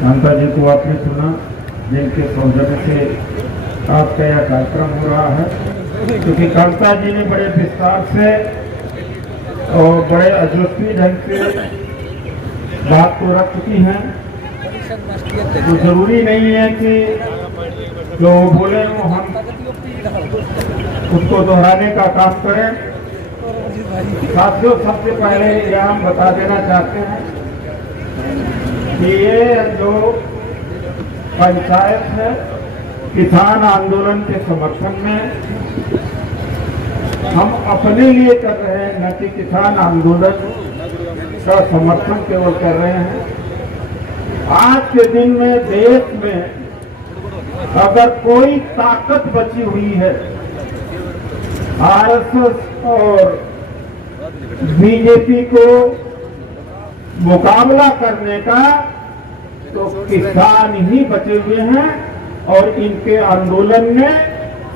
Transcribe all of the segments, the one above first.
कांता जी को आपने सुना, जिनके सौजन्य से आपका यह कार्यक्रम हो रहा है, क्योंकि कांता जी ने बड़े विस्तार से और बड़े अजस्वी ढंग से बात को रख चुकी हैं। तो जरूरी नहीं है कि जो बोले वो हम उसको दोहराने का काम करें। साथियों, सबसे पहले यह हम बता देना चाहते हैं कि ये जो पंचायत है किसान आंदोलन के समर्थन में हम अपने लिए कर रहे हैं, न कि किसान आंदोलन का समर्थन केवल कर रहे हैं। आज के दिन में देश में अगर कोई ताकत बची हुई है आरएसएस और बीजेपी को मुकाबला करने का, तो किसान ही बचे हुए हैं। और इनके आंदोलन ने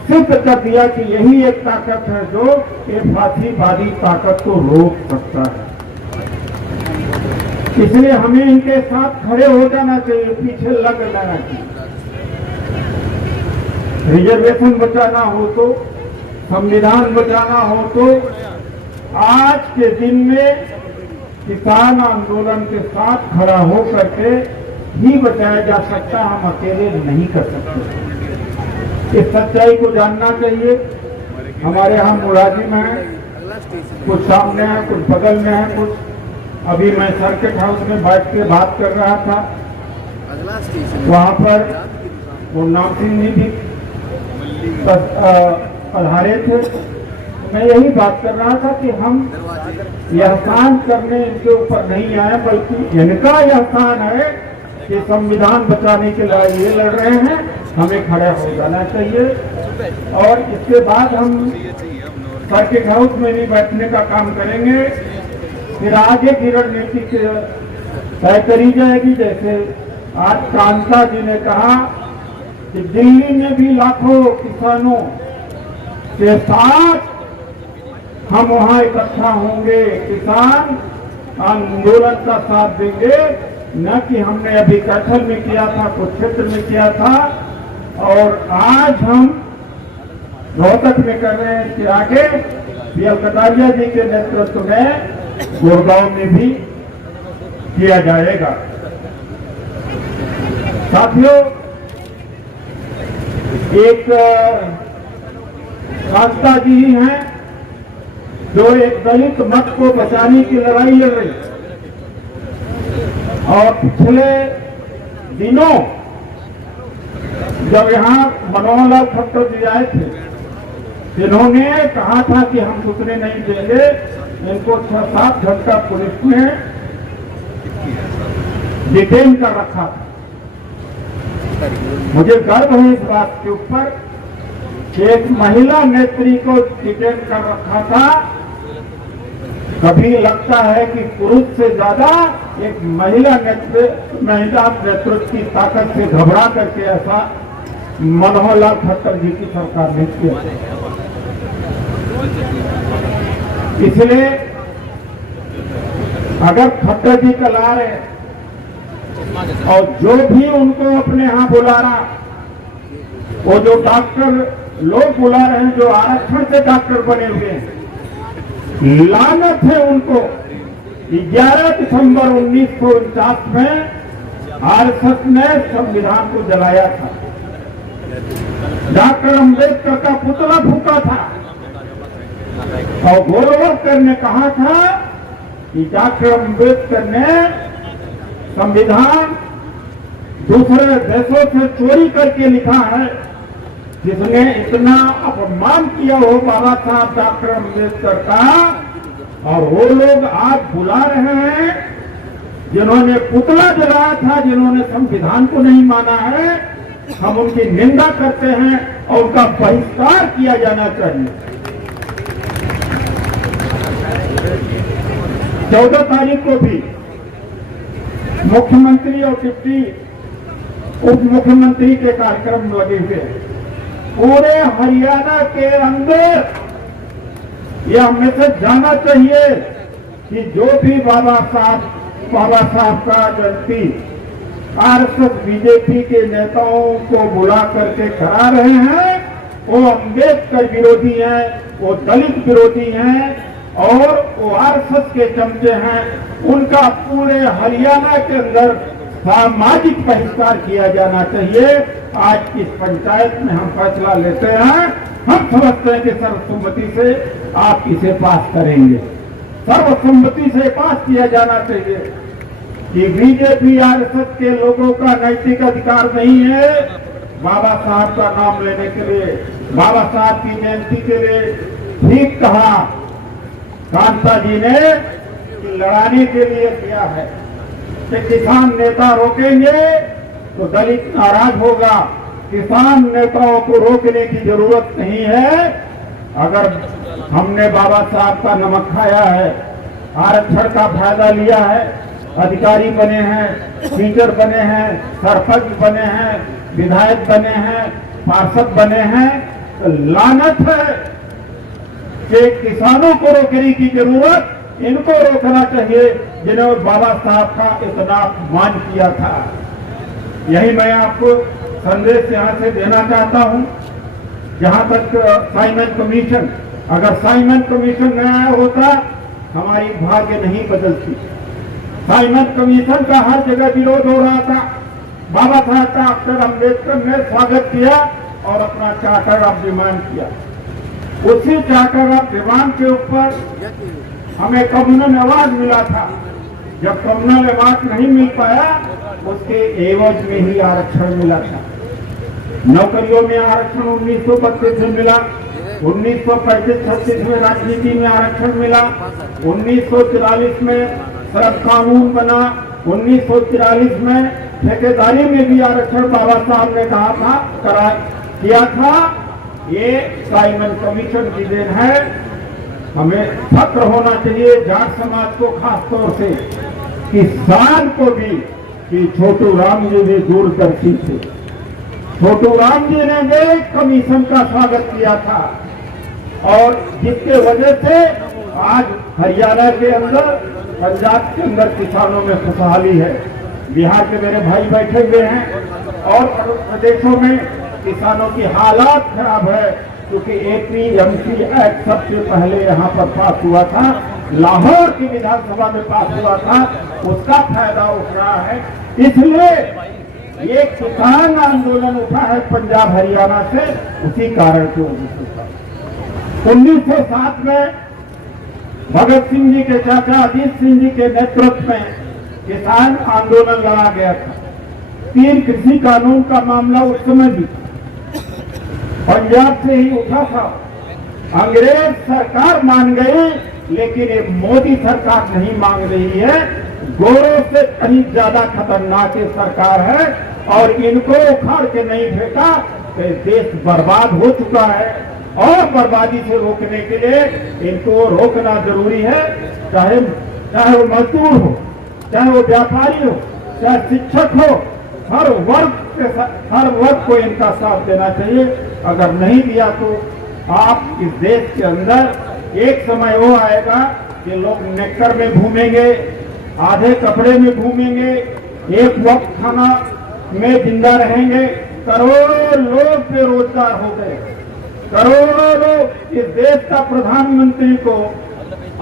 सिद्ध कर दिया कि यही एक ताकत है जो ये फांसीवादी ताकत को रोक सकता है। इसलिए हमें इनके साथ खड़े हो जाना चाहिए, पीछे लग जाना चाहिए। रिजर्वेशन बचाना हो तो, संविधान बचाना हो तो आज के दिन में किसान आंदोलन के साथ खड़ा हो करके ही बचाया जा सकता, हम अकेले नहीं कर सकते। इस सच्चाई को जानना चाहिए। हमारे यहाँ मुलाजिम हैं, कुछ सामने हैं, कुछ बगल में हैं, कुछ अभी मैं सर्किट हाउस में बैठ के बात कर रहा था, वहाँ पर वो नाम सिंह जी भी पधारे थे। मैं यही बात कर रहा था कि हम एहसान करने इनके ऊपर नहीं आए, बल्कि इनका एहसान है कि संविधान बचाने के लिए ये लड़ रहे हैं, हमें खड़ा हो जाना चाहिए। और इसके बाद हम सर्किट हाउस में भी बैठने का काम करेंगे। फिर आगे की रणनीति तय करी जाएगी। जैसे आज कांता जी ने कहा कि दिल्ली में भी लाखों किसानों के साथ हम वहां इकट्ठा होंगे, किसान आंदोलन का साथ देंगे, न कि हमने अभी कैथल में किया था, कुछ क्षेत्र में किया था और आज हम रोहतक में कर रहे हैं। कि आगे पीएल कटारिया जी के नेतृत्व में गुड़गांव में भी किया जाएगा। साथियों, एक कांता जी ही हैं जो एक दलित मत को बचाने की लड़ाई लड़ रही। और पिछले दिनों जब यहाँ मनोहर लाल खट्टर जी आए थे, जिन्होंने कहा था कि हम रुकने नहीं देंगे, इनको 6-7 घंटा पुलिस ने डिटेन कर रखा था। मुझे गर्व है इस बात के ऊपर कि एक महिला नेत्री को डिटेन कर रखा था। कभी लगता है कि पुरुष से ज्यादा एक महिला नेतृत्व की ताकत से घबरा करके ऐसा मनोहर लाल खट्टर जी की सरकार ने किया। इसलिए अगर खट्टर जी का ला रहे और जो भी उनको अपने यहां बुला रहा, वो जो डॉक्टर लोग बुला रहे हैं, जो आरक्षण से डॉक्टर बने हुए हैं, लानत है उनको। 11 दिसंबर 1949 में आरएसएस ने संविधान को जलाया था। डॉक्टर अंबेडकर का पुतला फूका था और गोलवलकर ने कहा था कि डॉक्टर अंबेडकर ने संविधान दूसरे देशों से चोरी करके लिखा है। जिसने इतना अपमान किया हो बाबा साहब डॉक्टर अंबेडकर का, और वो लोग आज बुला रहे हैं जिन्होंने पुतला जलाया था, जिन्होंने संविधान को नहीं माना है, हम उनकी निंदा करते हैं और उनका बहिष्कार किया जाना चाहिए। 14 तारीख को भी मुख्यमंत्री और डिप्टी उप मुख्यमंत्री के कार्यक्रम लगे हुए हैं। पूरे हरियाणा के अंदर यह मैसेज जाना चाहिए कि जो भी बाबा साहब का जयंती आरएसएस बीजेपी के नेताओं को बुला करके करा रहे हैं, वो अम्बेडकर विरोधी हैं, वो दलित विरोधी हैं और वो आरएसएस के चमचे हैं। उनका पूरे हरियाणा के अंदर सामाजिक बहिष्कार किया जाना चाहिए। आज इस पंचायत में हम फैसला लेते हैं। हम समझते हैं कि सर्वसम्मति से आप इसे पास करेंगे, सर्वसम्मति से पास किया जाना चाहिए कि बीजेपी आरएसएस के लोगों का नैतिक अधिकार नहीं है बाबा साहब का नाम लेने के लिए, बाबा साहब की जयंती के लिए। ठीक कहा कांता जी ने कि लड़ाने के लिए किया है कि किसान नेता रोकेंगे तो दलित नाराज होगा। किसान नेताओं को रोकने की जरूरत नहीं है। अगर हमने बाबा साहब का नमक खाया है, आरक्षण का फायदा लिया है, अधिकारी बने हैं, टीचर बने हैं, सरपंच बने हैं, विधायक बने हैं, पार्षद बने हैं, तो लानत है कि किसानों को रोकने की जरूरत इनको रोकना चाहिए जिन्होंने बाबा साहब का इतना मान किया था। यही मैं आपको संदेश यहां से देना चाहता हूं। जहां तक साइमन कमीशन, अगर साइमन कमीशन न आया होता हमारी भाग्य नहीं बदलती। साइमन कमीशन का हर जगह विरोध हो रहा था। बाबा साहब का डॉक्टर अम्बेडकर ने स्वागत किया और अपना चार्टर ऑफ डिमांड किया। उसी चार्टर ऑफ डिमांड के ऊपर हमें कम्युनल अवार्ड मिला था। जब कम्युनल अवार्ड नहीं मिल पाया उसके एवज में ही आरक्षण मिला था। नौकरियों में आरक्षण 1932 में मिला, 1935-36 में राजनीति में आरक्षण मिला, 1944 में श्रम कानून बना, 1944 में ठेकेदारी में भी आरक्षण बाबा साहब ने कहा था किया था। ये साइमन कमीशन की देन है। हमें फक्र होना चाहिए जाट समाज को खास तौर से, किसान को भी, कि छोटू राम जी भी दूरदर्शी थे। छोटू राम जी ने भी कमीशन का स्वागत किया था और जिसके वजह से आज हरियाणा के अंदर, पंजाब के अंदर किसानों में खुशहाली है। बिहार के मेरे भाई बैठे हुए हैं और प्रदेशों में किसानों की हालात खराब है, क्योंकि एपीएमसी एक्ट सबसे पहले यहाँ पर पास हुआ था, लाहौर की विधानसभा में पास हुआ था, उसका फायदा उठ रहा है। इसलिए ये किसान आंदोलन उठा है पंजाब हरियाणा से, उसी कारण से 1907 में भगत सिंह जी के चाचा अजीत सिंह जी के नेतृत्व में किसान आंदोलन लड़ा गया था। 3 कृषि कानून का मामला उस समय भी पंजाब से ही उठा था। अंग्रेज सरकार मान गई, लेकिन ये मोदी सरकार नहीं मांग रही है। गोरों से कहीं ज्यादा खतरनाक ये सरकार है और इनको उखाड़ के नहीं फेंका तो देश बर्बाद हो चुका है और बर्बादी से रोकने के लिए इनको रोकना जरूरी है। चाहे वो मजदूर हो, चाहे वो व्यापारी हो, चाहे शिक्षक हो, हर वर्ग को इनका साथ देना चाहिए। अगर नहीं दिया तो आप इस देश के अंदर एक समय वो आएगा कि लोग नेक्कर में घूमेंगे, आधे कपड़े में घूमेंगे, एक वक्त खाना में जिंदा रहेंगे। करोड़ों लोग बेरोजगार हो गए, करोड़ों लोग। इस देश का प्रधानमंत्री को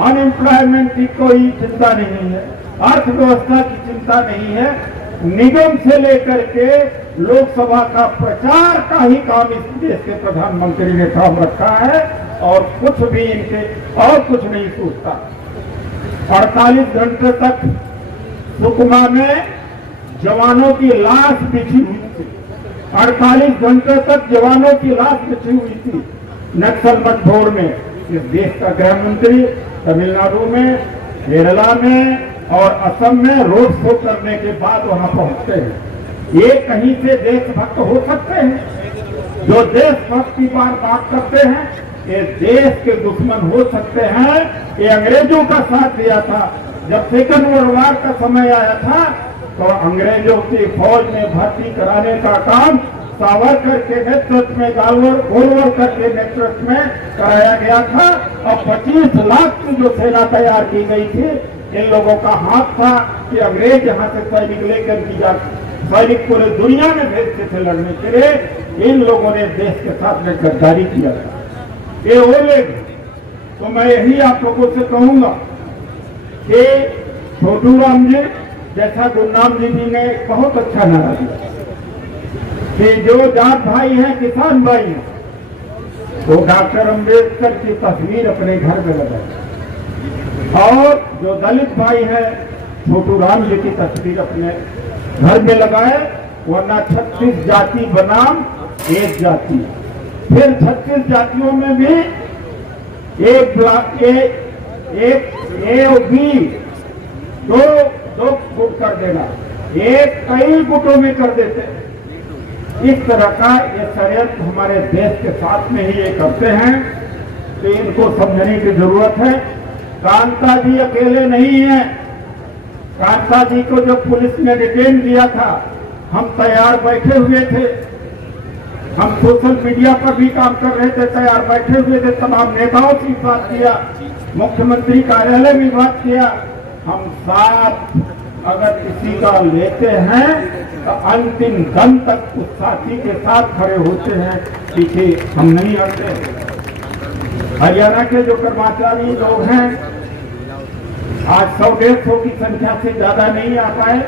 अनएम्प्लॉयमेंट की कोई चिंता नहीं है, अर्थव्यवस्था की चिंता नहीं है। निगम से लेकर के लोकसभा का प्रचार का ही काम इस देश के प्रधानमंत्री ने काम रखा है और कुछ भी इनके और कुछ नहीं सोचता। 48 घंटे तक सुकमा में जवानों की लाश बिछी हुई थी। 48 घंटे तक जवानों की लाश बिछी हुई थी नक्सल मठभोड़ में। इस देश का गृह मंत्री तमिलनाडु में, केरला में और असम में रोड शो करने के बाद वहां पहुंचते हैं। ये कहीं से देशभक्त हो सकते हैं? जो देशभक्त की बात करते हैं ये देश के दुश्मन हो सकते हैं। ये अंग्रेजों का साथ दिया था। जब सेकंड वर्ल्ड वॉर का समय आया था तो अंग्रेजों की फौज में भर्ती कराने का काम सावरकर के नेतृत्व में, गोलवलकर के नेतृत्व में कराया गया था और 25 लाख की जो सेना तैयार की गई थी, इन लोगों का हाथ था कि अंग्रेज यहां से सैनिक लेकर सैनिक पूरे दुनिया में भेजते थे लड़ने के लिए, इन लोगों ने देश के साथ में गद्दारी किया था। ये वो लोग, तो मैं यही आप लोगों से कहूंगा कि छोटू राम जी जैसा गुरनाम जी ने बहुत अच्छा नारा दिया कि जो जाट भाई हैं, किसान भाई हैं, तो डॉक्टर अंबेडकर की तस्वीर अपने घर में लगाए, और जो दलित भाई हैं छोटू राम जी की तस्वीर अपने घर में लगाए, वरना 36 जाति बनाम एक जाति। फिर 36 जातियों में भी एक ए और बी दो गुट कर देना, एक कई गुटों में कर देते। इस तरह का ये षड्यंत्र हमारे देश के साथ में ही ये करते हैं, तो इनको समझने की जरूरत है। कांता जी अकेले नहीं है। कांता जी को जब पुलिस ने डिटेन किया था, हम तैयार बैठे हुए थे, हम सोशल मीडिया पर भी काम कर रहे थे, तैयार बैठे हुए थे, तमाम नेताओं से बात किया, मुख्यमंत्री कार्यालय में बात किया। हम साथ अगर किसी का लेते हैं तो अंतिम दम तक उस साथी के साथ खड़े होते हैं, पीछे हम नहीं हटते। हरियाणा के जो कर्मचारी लोग हैं आज 100-150 की संख्या से ज्यादा नहीं आ पाए।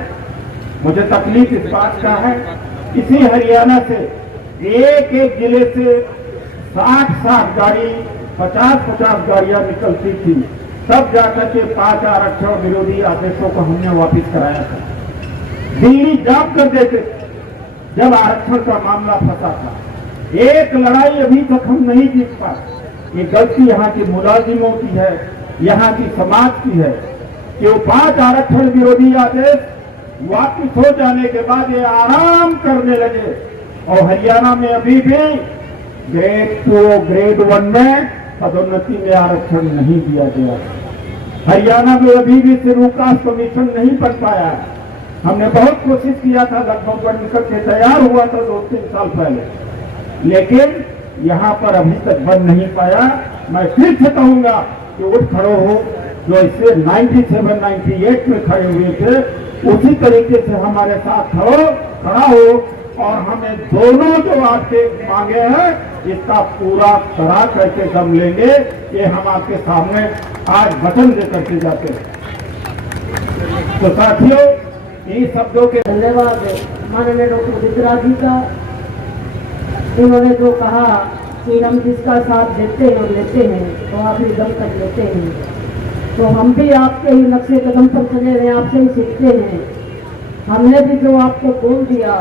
मुझे तकलीफ इस बात का है, इसी हरियाणा से एक एक जिले से 60 गाड़ी 50 गाड़ियां निकलती थी, तब जाकर के 5 आरक्षण विरोधी आदेशों को हमने वापस कराया था। दिल्ली जाप कर देते जब आरक्षण का मामला फंसा था। एक लड़ाई अभी तक हम नहीं जीत पाए। ये गलती यहाँ के मुलाजिमों की है, यहाँ की समाज की है कि वो 5 आरक्षण विरोधी आदेश वापस हो जाने के बाद ये आराम करने लगे, और हरियाणा में अभी भी ग्रेड 2 ग्रेड 1 में पदोन्नति में आरक्षण नहीं दिया गया। हरियाणा में अभी भी शेड्यूल कास्ट कमीशन नहीं बन पाया है। हमने बहुत कोशिश किया था, लगभग बनकर के तैयार हुआ था 2-3 साल पहले, लेकिन यहाँ पर अभी तक बन नहीं पाया। मैं फिर से कहूंगा कि उठ खड़ो हो, जो इससे 97-98 में खड़े हुए थे, उसी तरीके से हमारे साथ खड़ा हो, और हमें दोनों जो आपके मांगे हैं इसका पूरा करा करके दम लेंगे। ये हम आपके सामने आज वचन दे करके जाते हैं। तो साथियों, इन शब्दों के धन्यवाद माननीय डॉक्टर गुजराल जी का। इन्होंने जो कहा कि हम जिसका साथ देते हैं और लेते हैं तो आखिरी दम तक लेते हैं, तो हम भी आपके ही नक्शे कदम पर चले रहे, आपसे ही सीखते हैं। हमने भी जो आपको बोल दिया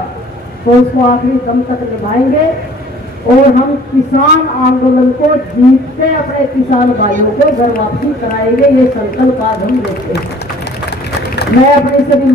तो उसको आखिरी दम तक निभाएंगे, और हम किसान आंदोलन को जीतते अपने किसान भाइयों को घर वापसी कराएंगे। ये संकल्प आज हम लेते हैं। मैं अपनी सभी